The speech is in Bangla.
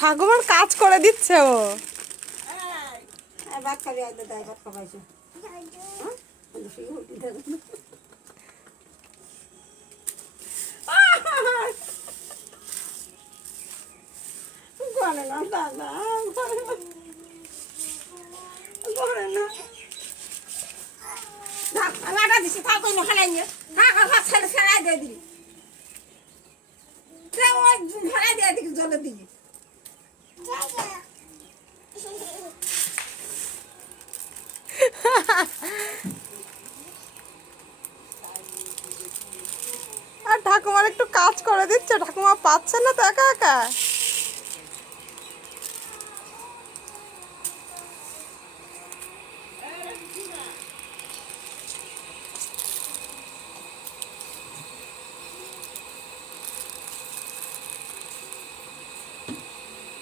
ঠাকুমার কাজ করে দিচ্ছে ও। ভাত খাবি আগে দাই ভাত খাবাইছো করে না দাদা করে না আটা দিছি থাক না খেলাই নিয়ে থাক আর ভাত ছেড়ে ছেড়াই দিয়ে দিবি ওই ছেড়াই দিয়ে দিবি জলে দিবি আর ঠাকুমার একটু কাজ করে দিচ্ছে, ঠাকুমা পাচ্ছে না তো একা একা।